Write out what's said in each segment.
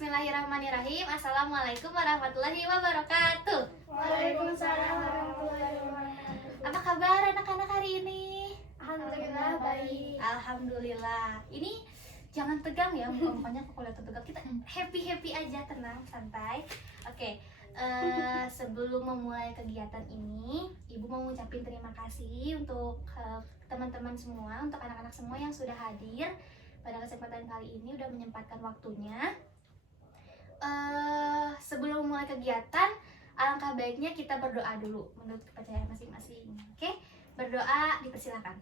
Bismillahirrahmanirrahim. Assalamualaikum warahmatullahi wabarakatuh. Waalaikumsalam warahmatullahi wabarakatuh. Apa kabar anak-anak hari ini? Alhamdulillah baik. Alhamdulillah. Ini jangan tegang ya, mukanya kalau lihat tegang. Kita happy aja, tenang, santai. Oke. Sebelum memulai kegiatan ini, Ibu mau ngucapin terima kasih untuk teman-teman semua, untuk anak-anak semua yang sudah hadir pada kesempatan kali ini, udah menyempatkan waktunya. Sebelum mulai kegiatan, alangkah baiknya kita berdoa dulu menurut kepercayaan masing-masing. Oke, berdoa dipersilakan.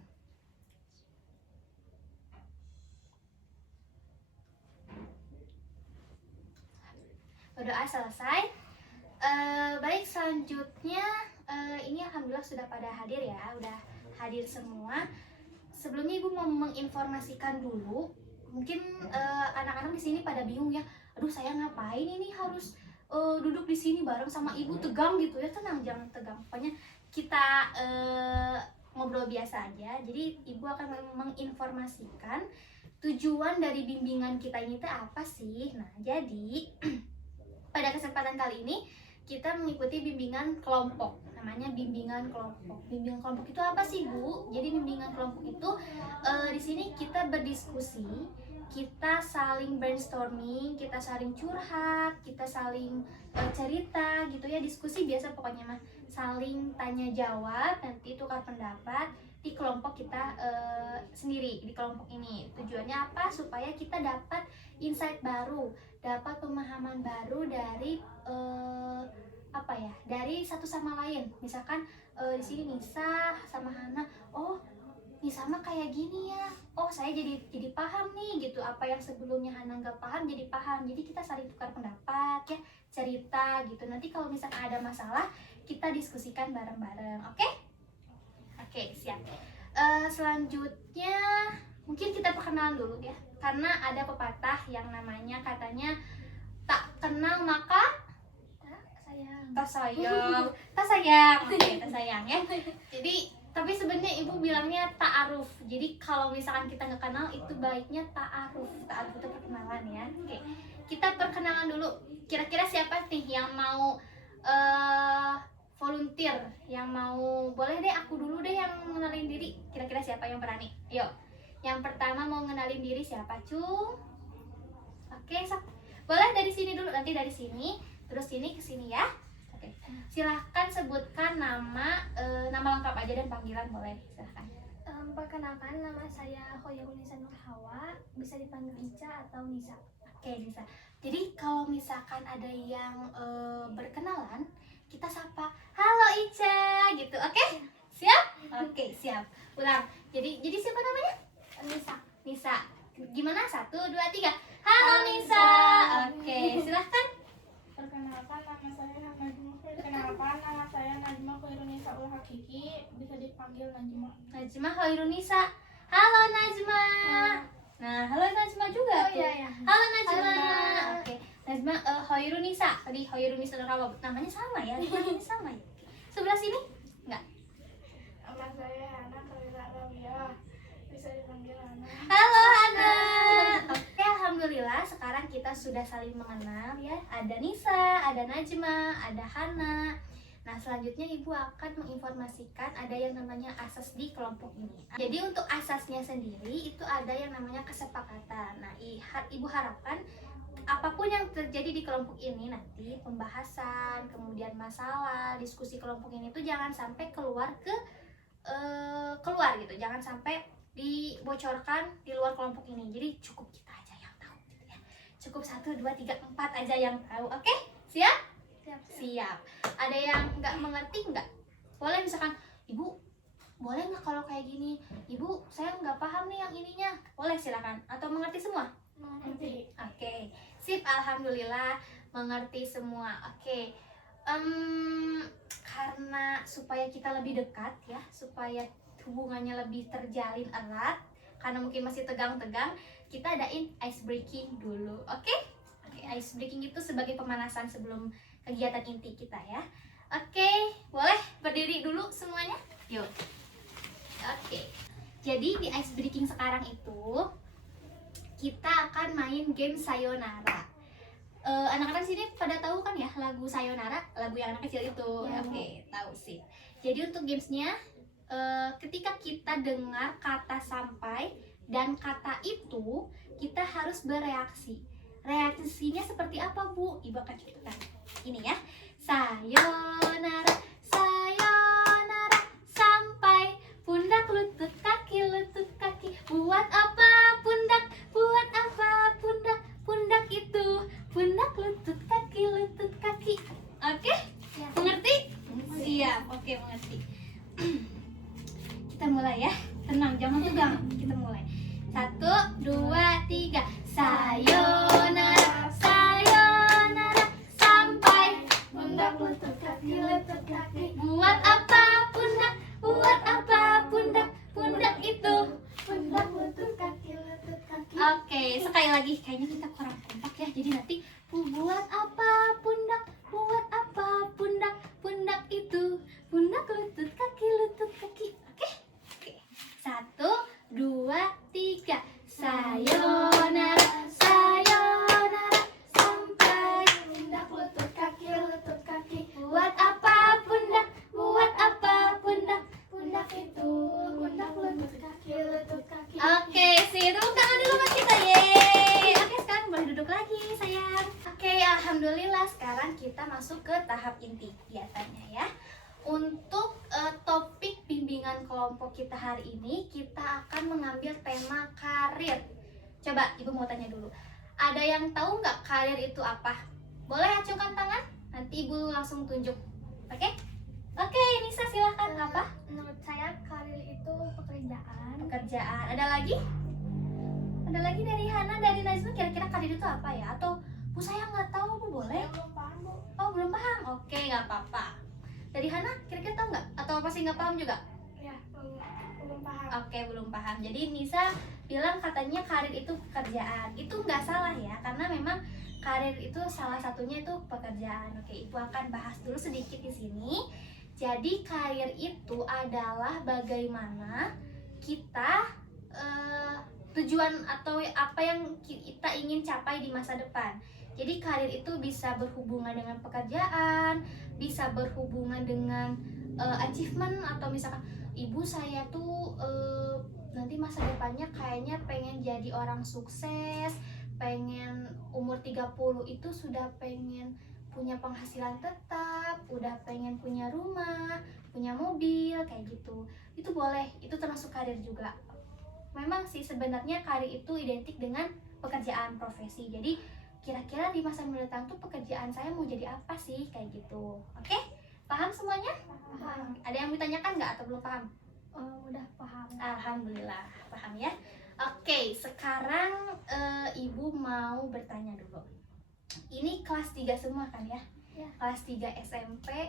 Berdoa selesai. Baik, selanjutnya ini alhamdulillah sudah pada hadir ya, udah hadir semua. Sebelumnya Ibu mau menginformasikan dulu, mungkin anak-anak di sini pada bingung ya, aduh saya ngapain ini harus duduk di sini bareng sama Ibu, tegang gitu ya. Tenang, jangan tegang, pokoknya kita ngobrol biasa aja. Jadi Ibu akan menginformasikan tujuan dari bimbingan kita ini teh apa sih. Nah, jadi pada kesempatan kali ini kita mengikuti bimbingan kelompok, namanya bimbingan kelompok. Bimbingan kelompok itu apa sih, Bu? Jadi bimbingan kelompok itu di sini kita berdiskusi, kita saling brainstorming, kita saling curhat, kita saling cerita gitu ya, diskusi biasa pokoknya mah, saling tanya jawab, nanti tukar pendapat di kelompok kita sendiri, di kelompok ini. Tujuannya apa? Supaya kita dapat insight baru, dapat pemahaman baru dari dari satu sama lain. Misalkan di sini Nisa sama Hana, oh Nisa mah kayak gini ya, oh saya jadi paham nih gitu, apa yang sebelumnya Hana nggak paham jadi paham. Jadi kita saling tukar pendapat ya, cerita gitu. Nanti kalau misalkan ada masalah kita diskusikan bareng-bareng. Oke, siap. Selanjutnya mungkin kita perkenalan dulu ya, karena ada pepatah yang namanya katanya tak kenal maka tak sayang. Oke, tak sayang ya. Jadi tapi sebenarnya Ibu bilangnya ta'aruf. Jadi kalau misalkan kita nggak kenal, itu baiknya ta'aruf. Ta'aruf itu perkenalan ya. Oke, kita perkenalan dulu. Kira-kira siapa nih yang mau volunteer, yang mau, boleh deh aku dulu deh yang mengenalin diri. Kira-kira siapa yang berani? Yuk, yang pertama mau ngenalin diri siapa, Cung? Oke, boleh dari sini dulu, nanti dari sini, terus sini ke sini ya. Oke, silahkan sebutkan nama lengkap aja dan panggilan boleh, silahkan. Perkenalkan, nama saya Khoirunisa Nur Hawa, bisa dipanggil Ica atau Nisa. Oke, Nisa. Jadi kalau misalkan ada yang berkenalan, kita sapa, halo Ica, gitu. Oke? Siap? Oke, siap. Ulang. Jadi siapa namanya? Nisa. Gimana? 1, 2, 3. Halo Nisa. Oke, silahkan. Perkenalkan, nama saya Najma Khoirunisa Ul Hakiki, bisa dipanggil Najma. Najma Khoirunisa. Halo Najma. Nah, halo Najma juga tuh. Iya. Halo Najma. Oke, Najma Khoirunisa. Tadi Khoirunisa Nurhawa. Namanya sama ya? Namanya sama ya? Sebelah sini? Enggak. Nama saya Hana Khalila Rawiyah, bisa dipanggil Hana. Halo Hana. Oke, alhamdulillah sekarang kita sudah saling mengenal ya. Ada Nisa, ada Najma, ada Hana. Nah, selanjutnya Ibu akan menginformasikan ada yang namanya asas di kelompok ini. Jadi untuk asasnya sendiri itu ada yang namanya kesepakatan. Nah, Ibu harapkan apapun yang terjadi di kelompok ini nanti, pembahasan, kemudian masalah, diskusi kelompok ini tuh jangan sampai keluar gitu. Jangan sampai dibocorkan di luar kelompok ini. Jadi cukup kita aja yang tahu gitu ya. Cukup 1, 2, 3, 4 aja yang tahu. Oke? Siap? Siap. Ada yang nggak mengerti nggak? Boleh misalkan, Ibu boleh nggak kalau kayak gini? Ibu saya nggak paham nih yang ininya. Boleh, silakan. Atau mengerti semua? Mengerti. Oke, sip, alhamdulillah mengerti semua. Oke, karena supaya kita lebih dekat ya, supaya hubungannya lebih terjalin erat, karena mungkin masih tegang-tegang, kita adain ice breaking dulu. Oke, ice breaking itu sebagai pemanasan sebelum kegiatan inti kita ya. Oke, boleh berdiri dulu semuanya? Yuk. Oke, jadi di ice breaking sekarang itu kita akan main game sayonara. Anak-anak sini pada tahu kan ya lagu Sayonara, lagu yang anak kecil itu. Ya. Oke, tahu sih. Jadi untuk gamesnya, ketika kita dengar kata sampai dan kata itu, kita harus bereaksi. Reaksinya seperti apa, Bu? Ibu akan ceritakan. Ini ya. Sayonara, sayonara, sampai pundak lutut kaki. Buat apa pundak? Buat apa pundak? Pundak itu pundak lutut kaki. Oke? Ya. Mengerti? Siap. Oke, mengerti. Kita mulai ya. Tenang, jangan tegang. Kita mulai. 1, 2, 3. Sayonara, sayonara, sampai pundak lutut kaki. buat apa pundak? Buat apa pundak? Pundak itu. Pundak lutut kaki. Oke, sekali lagi kayaknya kita kurang kompak ya. Jadi nanti buat apa pundak? Buat apa pundak? Pundak itu. Pundak lutut kaki. Oke? Oke. 1, 2, 3. Sayonara, sayonara, sampai Pundak lutut kaki. buat apa pundak? Buat apa pundak? Pundak itu pundak lutut kaki. Oke, sih tepuk tangan dulu buat kita, yeay. Oke, sekarang boleh duduk lagi, sayang. Oke, alhamdulillah sekarang kita masuk ke tahap inti biasanya ya. Untuk topik bimbingan kelompok kita hari ini, kita akan mengambil tema karir. Coba ibu mau tanya dulu, ada yang tahu nggak karir itu apa? Boleh acungkan tangan, nanti ibu langsung tunjuk. Oke? Oke, Nisa silahkan. Apa? Menurut saya karir itu pekerjaan. Pekerjaan. Ada lagi? Ada lagi dari Hana, dari Nazma, kira-kira karir itu apa ya? Atau Bu saya nggak tahu, Bu boleh? Belum paham, Bu. Oh belum paham? Oke, nggak apa-apa. Dari Hana, kira-kira tahu nggak? Atau masih nggak paham juga? Ya, belum paham. Oke, belum paham. Jadi Nisa bilang katanya karir itu pekerjaan. Itu nggak salah ya, karena memang karir itu salah satunya itu pekerjaan. Oke, Ibu akan bahas dulu sedikit di sini. Jadi karir itu adalah bagaimana kita tujuan atau apa yang kita ingin capai di masa depan. Jadi karir itu bisa berhubungan dengan pekerjaan, bisa berhubungan dengan achievement, atau misalkan ibu saya tuh nanti masa depannya kayaknya pengen jadi orang sukses, pengen umur 30 itu sudah pengen punya penghasilan tetap, udah pengen punya rumah, punya mobil, kayak gitu. Itu boleh, itu termasuk karir juga. Memang sih sebenarnya karir itu identik dengan pekerjaan, profesi. Jadi kira-kira di masa mendatang tuh pekerjaan saya mau jadi apa sih, kayak gitu. Oke? Paham semuanya? Paham. Ada yang ditanyakan nggak atau belum paham? Udah paham. Alhamdulillah, paham ya. Oke, sekarang ibu mau bertanya dulu. Ini kelas 3 semua kan ya? Ya. Kelas 3 SMP,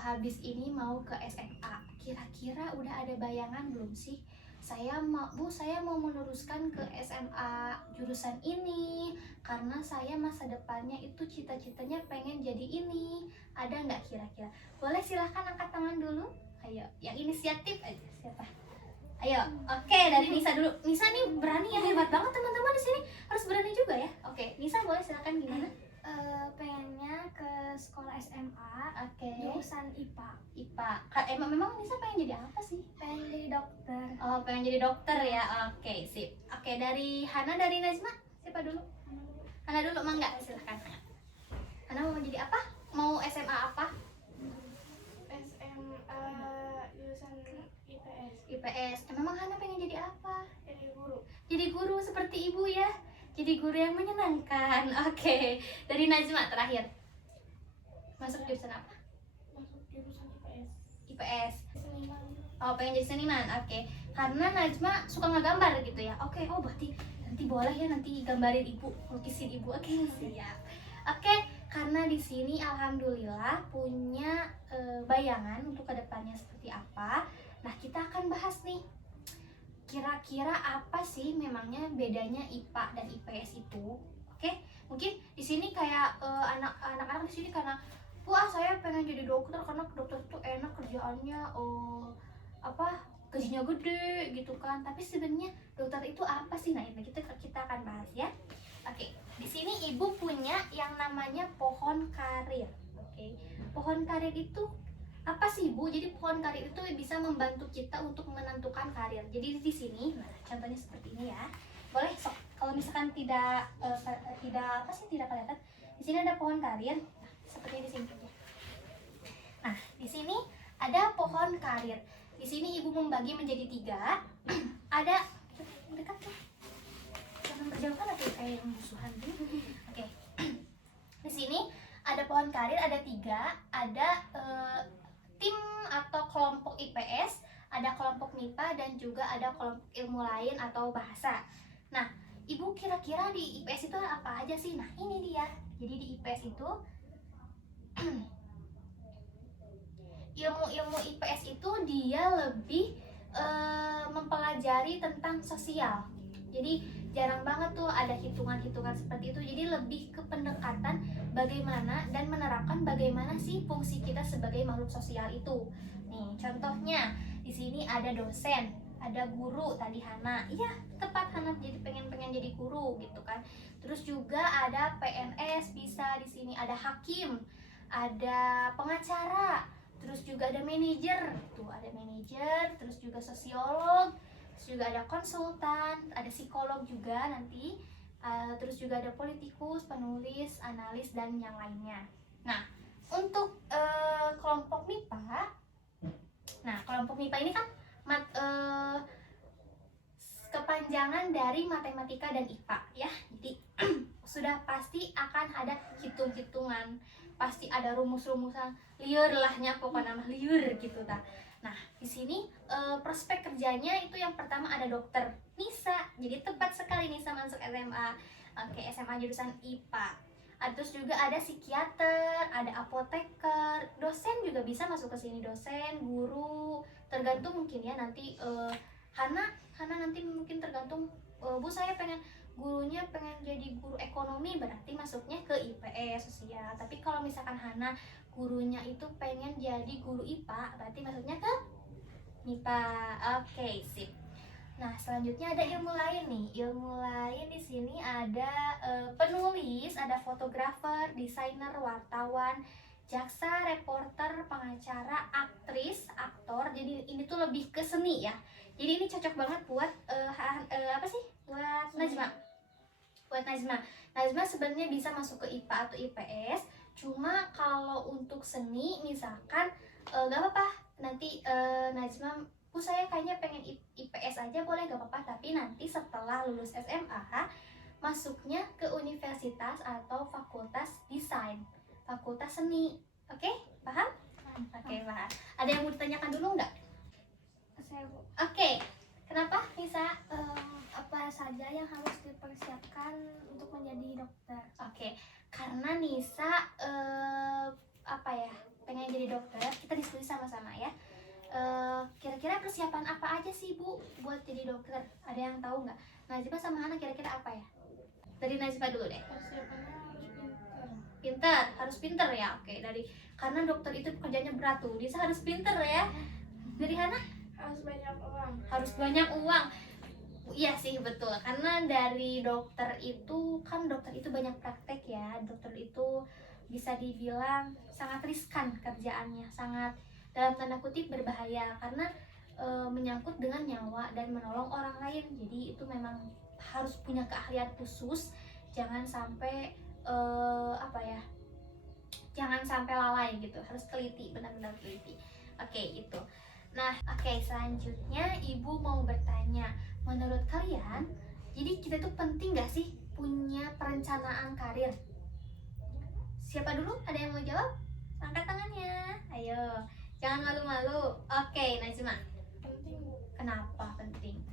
habis ini mau ke SMA. Kira-kira udah ada bayangan belum sih? Saya mau meneruskan ke SMA jurusan ini karena saya masa depannya itu cita-citanya pengen jadi ini. Ada nggak kira-kira? Boleh silahkan angkat tangan dulu. Ayo, yang inisiatif aja. Siapa? Ayo, oke, dari Nisa dulu. Nisa nih berani ya, hebat banget teman-teman di sini. Harus berani juga ya. Oke, Nisa boleh silakan gimana? Pengennya ke sekolah SMA Oke. jurusan IPA. IPA. Memang Nisa pengen jadi apa sih? Pengen jadi dokter. Oh, pengen jadi dokter ya. Oke, sip. Oke, dari Hana, dari Najma, siapa dulu? Hana dulu, mangga, silakan. Hana mau jadi apa? Mau SMA apa? SMA jurusan IPS. IPS. Memang Hana pengen jadi apa? Jadi guru. Jadi guru seperti ibu ya. Jadi guru yang menyenangkan. Oke, dari Najma terakhir. Masuk jurusan apa? Masuk jurusan IPS. IPS. Seniman. Oh, pengen jadi seniman. Oke. Karena Najma suka ngegambar gitu ya. Oke, oh berarti nanti boleh ya nanti gambarin ibu, lukisin ibu. Oke, siap. Oke, karena di sini alhamdulillah punya bayangan untuk kedepannya seperti apa. Nah, kita akan bahas nih. Kira-kira apa sih memangnya bedanya IPA dan IPS itu? Oke, mungkin di sini kayak anak-anak di sini karena wah saya pengen jadi dokter karena dokter itu enak kerjaannya, gajinya gede gitu kan. Tapi sebenarnya dokter itu apa sih? Nah, ini kita akan bahas ya. Oke, di sini ibu punya yang namanya pohon karir. Oke, pohon karir itu apa sih bu? Jadi pohon karir itu bisa membantu kita untuk menentukan karir. Jadi di sini, nah contohnya seperti ini ya. Boleh sok. Kalau misalkan tidak tidak kelihatan. Di sini ada pohon karir. Nah, seperti di sini. Nah, di sini ada pohon karir. Di sini ibu membagi menjadi 3. Ada dekat tuh. Jangan berjauhan atau kayak musuhan gitu. Oke. Di sini ada pohon karir, ada 3. Ada tim atau kelompok IPS, ada kelompok MIPA, dan juga ada kelompok ilmu lain atau bahasa. Nah, ibu kira-kira di IPS itu apa aja sih? Nah, ini dia. Jadi di IPS itu ilmu-ilmu IPS itu dia lebih mempelajari tentang sosial. Jadi jarang banget tuh ada hitungan-hitungan seperti itu. Jadi lebih ke pendekatan bagaimana dan menerapkan bagaimana sih fungsi kita sebagai makhluk sosial itu. Nih, contohnya di sini ada dosen, ada guru tadi Hana. Iya, tepat Hana jadi pengen jadi guru gitu kan. Terus juga ada PNS bisa di sini, ada hakim, ada pengacara, terus juga ada manajer. Tuh, ada manajer, terus juga sosiolog, terus juga ada konsultan, ada psikolog juga nanti. Terus juga ada politikus, penulis, analis, dan yang lainnya. Nah, untuk kelompok MIPA, nah kelompok MIPA ini kan kepanjangan dari matematika dan IPA ya. Jadi sudah pasti akan ada hitung-hitungan, pasti ada rumus-rumusan liur lahnya, pokoknya nama liur gitu ta. Nah, di sini prospek kerjanya itu yang pertama ada dokter Nisa. Jadi tepat sekali Nisa masuk SMA. Oke, SMA jurusan IPA. Terus juga ada psikiater, ada apoteker, dosen juga bisa masuk ke sini, dosen, guru, tergantung mungkin ya nanti Hana nanti mungkin tergantung Bu saya pengen gurunya pengen jadi guru ekonomi, berarti masuknya ke IPS sosial. Tapi kalau misalkan Hana gurunya itu pengen jadi guru IPA, berarti masuknya ke MIPA. Oke, sip. Nah, selanjutnya ada ilmu lain nih. Ilmu lain di sini ada penulis, ada fotografer, desainer, wartawan, jaksa, reporter, pengacara, aktris, aktor. Jadi ini tuh lebih ke seni ya. Jadi ini cocok banget buat apa sih? Buat Najma. Buat Najma. Najma sebenarnya bisa masuk ke IPA atau IPS. Cuma kalau untuk seni misalkan gak apa-apa. Nanti Najma, Bu saya kayaknya pengen IPS aja, boleh gak apa-apa. Tapi nanti setelah lulus SMA masuknya ke universitas atau fakultas desain, fakultas seni. Oke, paham? Oke, paham. Ada yang mau ditanyakan dulu nggak? Saya Bu. Oke, kenapa Nisa? Apa saja yang harus dipersiapkan untuk menjadi dokter? Oke, karena Nisa apa ya, pengen jadi dokter, kita diskusi sama-sama ya. Kira-kira persiapan apa aja sih Bu buat jadi dokter? Ada yang tahu nggak? Najibah sama Hana kira-kira apa ya? Dari Najibah dulu deh. Persiapannya harus pintar. Pintar, harus pintar ya. Oke, dari karena dokter itu pekerjaannya berat tuh, Nisa harus pintar ya. Dari Hana? Harus banyak uang. Harus banyak uang. Iya sih betul, karena dari dokter itu kan dokter itu banyak praktek ya. Dokter itu bisa dibilang sangat riskan kerjaannya, sangat dalam tanda kutip berbahaya karena menyangkut dengan nyawa dan menolong orang lain. Jadi itu memang harus punya keahlian khusus, jangan sampai apa ya, jangan sampai lalai gitu, harus teliti, benar-benar teliti. Oke, itu. Nah, oke, selanjutnya ibu mau bertanya, menurut kalian, jadi kita tuh penting gak sih punya perencanaan karir? Siapa dulu? Ada yang mau jawab? Angkat tangannya. Ayo, jangan malu-malu. Oke, Najma. Penting Bu, Kenapa penting?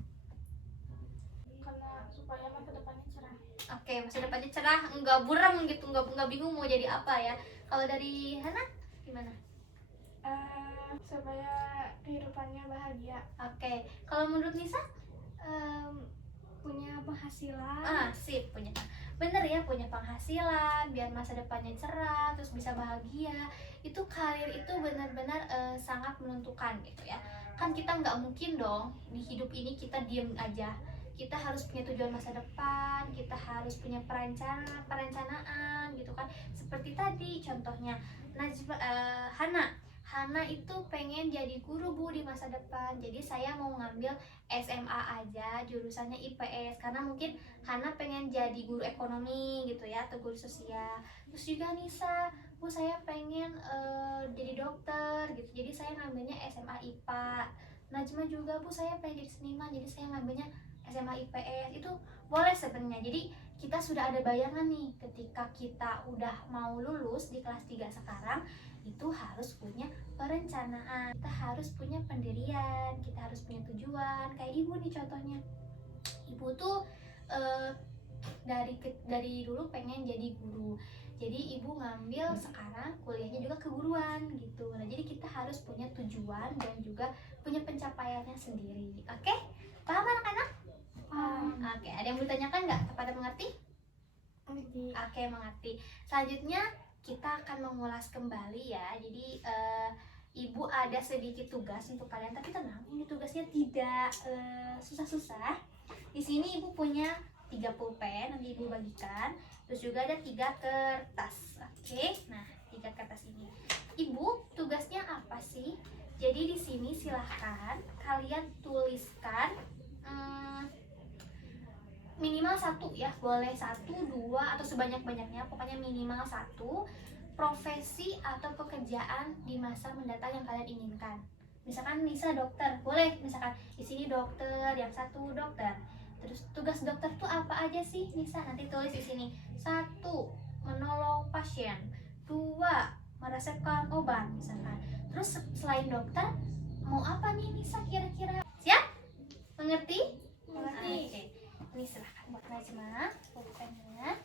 karena supaya masa depannya cerah. Oke, masa depannya cerah, nggak buram gitu, nggak bingung mau jadi apa ya. Kalau dari Hana, gimana? Supaya kehidupannya bahagia. Oke, kalau menurut Nisa? Punya penghasilan. Sip, punya bener ya, punya penghasilan biar masa depannya cerah, terus bisa bahagia. Itu karir itu benar-benar sangat menentukan gitu ya. Kan kita nggak mungkin dong di hidup ini kita diem aja, kita harus punya tujuan masa depan, kita harus punya perencanaan gitu kan. Seperti tadi contohnya Hana itu pengen jadi guru Bu di masa depan. Jadi saya mau ngambil SMA aja jurusannya IPS karena mungkin Hana pengen jadi guru ekonomi gitu ya, atau guru sosial. Terus juga Nisa, Bu saya pengen jadi dokter gitu. Jadi saya ngambilnya SMA IPA. Najma juga, Bu saya pengen jadi seniman. Jadi saya ngambilnya SMA IPS. Itu boleh sebenarnya. Jadi kita sudah ada bayangan nih ketika kita udah mau lulus di kelas 3 sekarang, itu harus punya perencanaan, kita harus punya pendirian, kita harus punya tujuan. Kayak ibu nih contohnya, ibu tuh dari dulu pengen jadi guru, jadi ibu ngambil sekarang kuliahnya juga keguruan gitu. Nah jadi kita harus punya tujuan dan juga punya pencapaiannya sendiri. Oke, paham anak-anak? Oke, ada yang bertanyakan nggak? Pada mengerti? Oke, mengerti. Selanjutnya kita akan mengulas kembali ya. Jadi ibu ada sedikit tugas untuk kalian, tapi tenang, ini tugasnya tidak susah-susah. Di sini ibu punya 3 pulpen, nanti ibu bagikan. Terus juga ada 3 kertas. Oke, nah 3 kertas ini. Ibu tugasnya apa sih? Jadi di sini silahkan kalian tuliskan minimal 1 ya, boleh 1, 2 atau sebanyak-banyaknya, pokoknya minimal 1 profesi atau pekerjaan di masa mendatang yang kalian inginkan. Misalkan Nisa dokter, boleh misalkan di sini dokter, yang satu dokter. Terus tugas dokter tuh apa aja sih Nisa? Nanti tulis di sini. 1, menolong pasien. 2, meresepkan obat misalkan. Terus selain dokter mau apa nih Nisa kira-kira? Siap? Mengerti? Mengerti. Oke. Ini silahkan buat Najma pulpennya,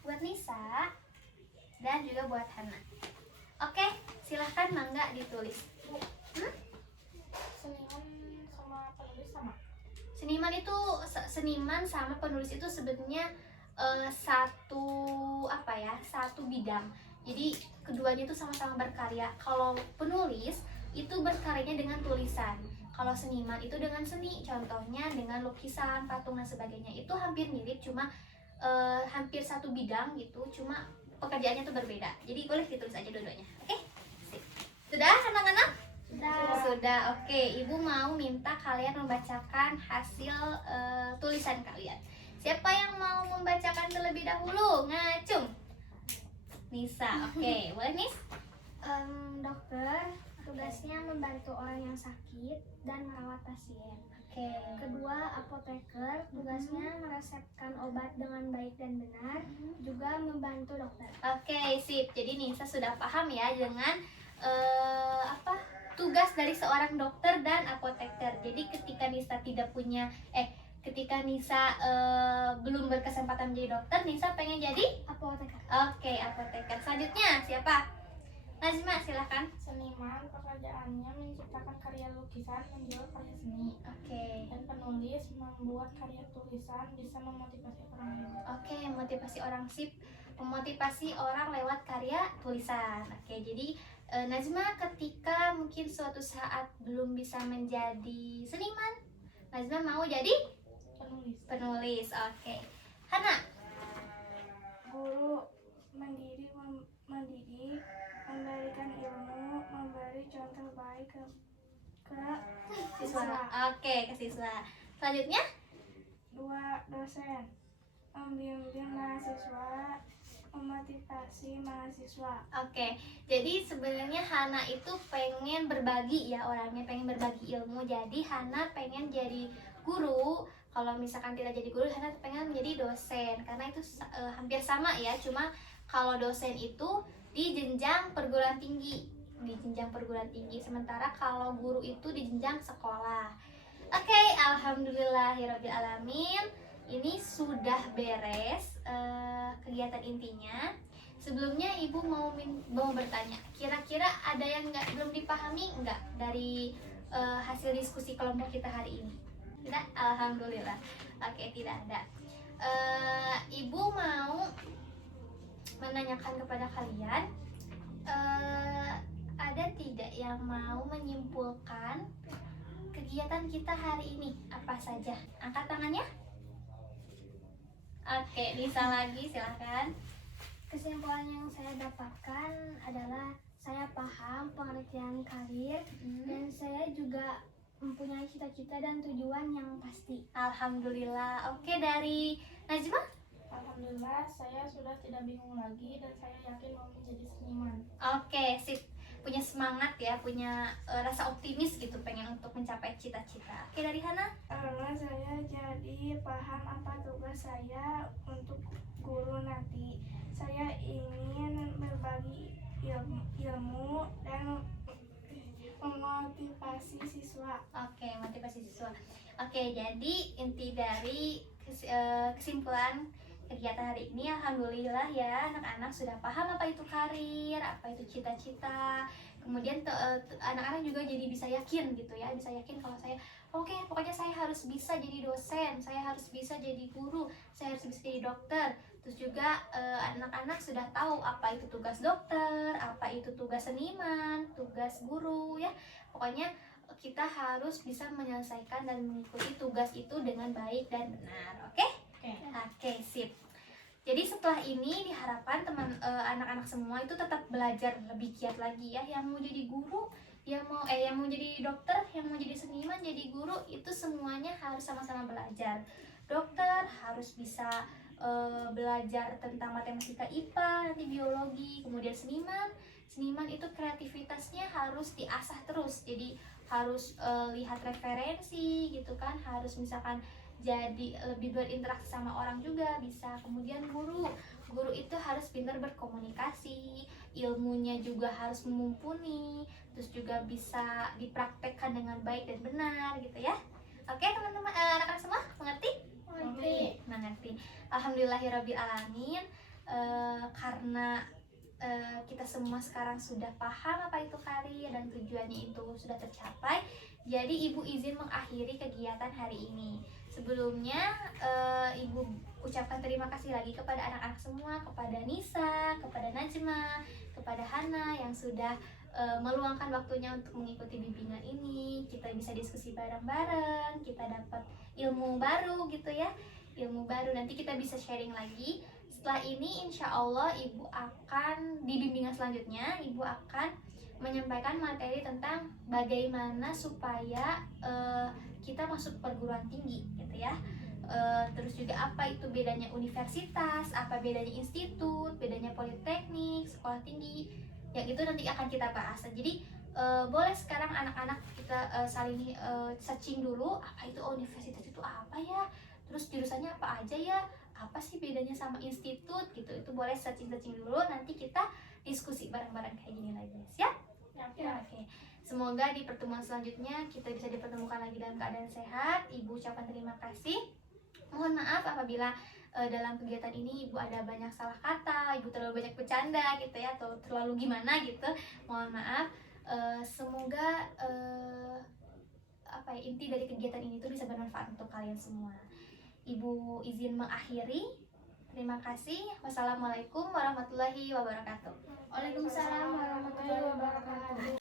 buat Nisa, dan juga buat Hana. Oke, silahkan mangga ditulis. Seniman sama penulis sama. Seniman sama penulis itu sebenarnya satu bidang. Jadi keduanya itu sama-sama berkarya. Kalau penulis itu berkaryanya dengan tulisan. Kalau seniman itu dengan seni, contohnya dengan lukisan, patung dan sebagainya. Itu hampir mirip, cuma hampir satu bidang gitu, cuma pekerjaannya tuh berbeda. Jadi boleh ditulis aja dua-duanya. Oke? Sip. Sudah anak-anak? Sudah. Oke, ibu mau minta kalian membacakan hasil tulisan kalian. Siapa yang mau membacakan terlebih dahulu? Ngacung. Nisa. Oke, boleh Nis? Dokter tugasnya membantu orang yang sakit dan merawat pasien. Oke. Kedua, apoteker tugasnya meresepkan obat dengan baik dan benar, juga membantu dokter. Oke, sip. Jadi Nisa sudah paham ya dengan tugas dari seorang dokter dan apoteker. Jadi ketika Nisa belum berkesempatan menjadi dokter, Nisa pengen jadi Apoteker. Oke, apoteker. Selanjutnya siapa? Najma, silahkan. Seniman pekerjaannya menciptakan karya lukisan, menjual karya seni. Oke. Dan penulis membuat karya tulisan, bisa memotivasi orang lain. Oke, memotivasi orang lewat karya tulisan. Oke, jadi Najma ketika mungkin suatu saat belum bisa menjadi seniman, Najma mau jadi penulis. Oke. Hana. Guru mendidik, memberikan ilmu, memberi contoh baik ke Siswa. Oke, ke siswa. Selanjutnya? 2, dosen membimbing mahasiswa, memotivasi mahasiswa. Oke, jadi sebenarnya Hana itu pengen berbagi ya, orangnya pengen berbagi ilmu. Jadi Hana pengen jadi guru. Kalau misalkan tidak jadi guru, Hana pengen menjadi dosen. Karena itu hampir sama ya, cuma kalau dosen itu di jenjang perguruan tinggi, sementara kalau guru itu di jenjang sekolah. Oke, alhamdulillahirabbil alamin. Ini sudah beres kegiatan intinya. Sebelumnya ibu mau bertanya, kira-kira ada yang belum dipahami nggak dari hasil diskusi kelompok kita hari ini? Tidak, alhamdulillah. Oke, tidak ada. Ibu mau menanyakan kepada kalian, ada tidak yang mau menyimpulkan kegiatan kita hari ini apa saja? Angkat tangannya. Oke, bisa lagi, silakan. Kesimpulan yang saya dapatkan adalah saya paham pengertian karir dan saya juga mempunyai cita-cita dan tujuan yang pasti. Alhamdulillah. Oke, dari Najma. Alhamdulillah, saya sudah tidak bingung lagi dan saya yakin mau menjadi seniman. Oke, sip. Punya semangat ya, punya rasa optimis gitu, pengen untuk mencapai cita-cita. Oke, dari Hana. Karena saya jadi paham apa tugas saya untuk guru nanti. Saya ingin berbagi ilmu dan memotivasi siswa. Oke, motivasi siswa. Oke, jadi inti dari kesimpulan kegiatan hari ini, alhamdulillah ya, anak-anak sudah paham apa itu karir, apa itu cita-cita. Kemudian anak-anak juga jadi bisa yakin gitu ya, bisa yakin kalau saya oke, pokoknya saya harus bisa jadi dosen, saya harus bisa jadi guru, saya harus bisa jadi dokter. Terus juga anak-anak sudah tahu apa itu tugas dokter, apa itu tugas seniman, tugas guru ya. Pokoknya kita harus bisa menyelesaikan dan mengikuti tugas itu dengan baik dan benar. Oke? Oke, sip. Jadi setelah ini diharapkan anak-anak semua itu tetap belajar lebih giat lagi ya. Yang mau jadi guru, yang mau jadi dokter, yang mau jadi seniman, jadi guru, itu semuanya harus sama-sama belajar. Dokter harus bisa belajar tentang matematika IPA, nanti biologi. Kemudian seniman itu kreativitasnya harus diasah terus. Jadi harus lihat referensi gitu kan, harus misalkan jadi lebih berinteraksi sama orang juga bisa. Kemudian guru itu harus pintar berkomunikasi, ilmunya juga harus mumpuni, terus juga bisa dipraktekkan dengan baik dan benar gitu ya. Oke teman-teman, anak-anak semua mengerti? Mengerti. Alhamdulillahirabbil alamin. Karena kita semua sekarang sudah paham apa itu karir dan tujuannya itu sudah tercapai, jadi Ibu izin mengakhiri kegiatan hari ini. Sebelumnya Ibu ucapkan terima kasih lagi kepada anak-anak semua, kepada Nisa, kepada Najma, kepada Hana yang sudah meluangkan waktunya untuk mengikuti bimbingan ini. Kita bisa diskusi bareng-bareng, kita dapat ilmu baru gitu ya, ilmu baru. Nanti kita bisa sharing lagi. Setelah ini insya Allah Ibu akan di bimbingan selanjutnya, Ibu akan menyampaikan materi tentang bagaimana supaya kita masuk perguruan tinggi gitu ya. Terus juga apa itu bedanya universitas, apa bedanya institut, bedanya politeknik, sekolah tinggi, yang itu nanti akan kita bahas. Jadi boleh sekarang anak-anak kita saling searching dulu, apa itu universitas itu apa ya, terus jurusannya apa aja ya, apa sih bedanya sama institut gitu. Itu boleh searching dulu, nanti kita diskusi bareng-bareng kayak gini lagi. Siap? Ya. Oke. Semoga di pertemuan selanjutnya kita bisa dipertemukan lagi dalam keadaan sehat. Ibu ucapkan terima kasih. Mohon maaf apabila dalam kegiatan ini Ibu ada banyak salah kata, Ibu terlalu banyak bercanda gitu ya, atau terlalu gimana gitu. Mohon maaf. Semoga inti dari kegiatan ini tuh bisa bermanfaat untuk kalian semua. Ibu izin mengakhiri. Terima kasih. Wassalamualaikum warahmatullahi wabarakatuh. Waalaikumsalam warahmatullahi wabarakatuh.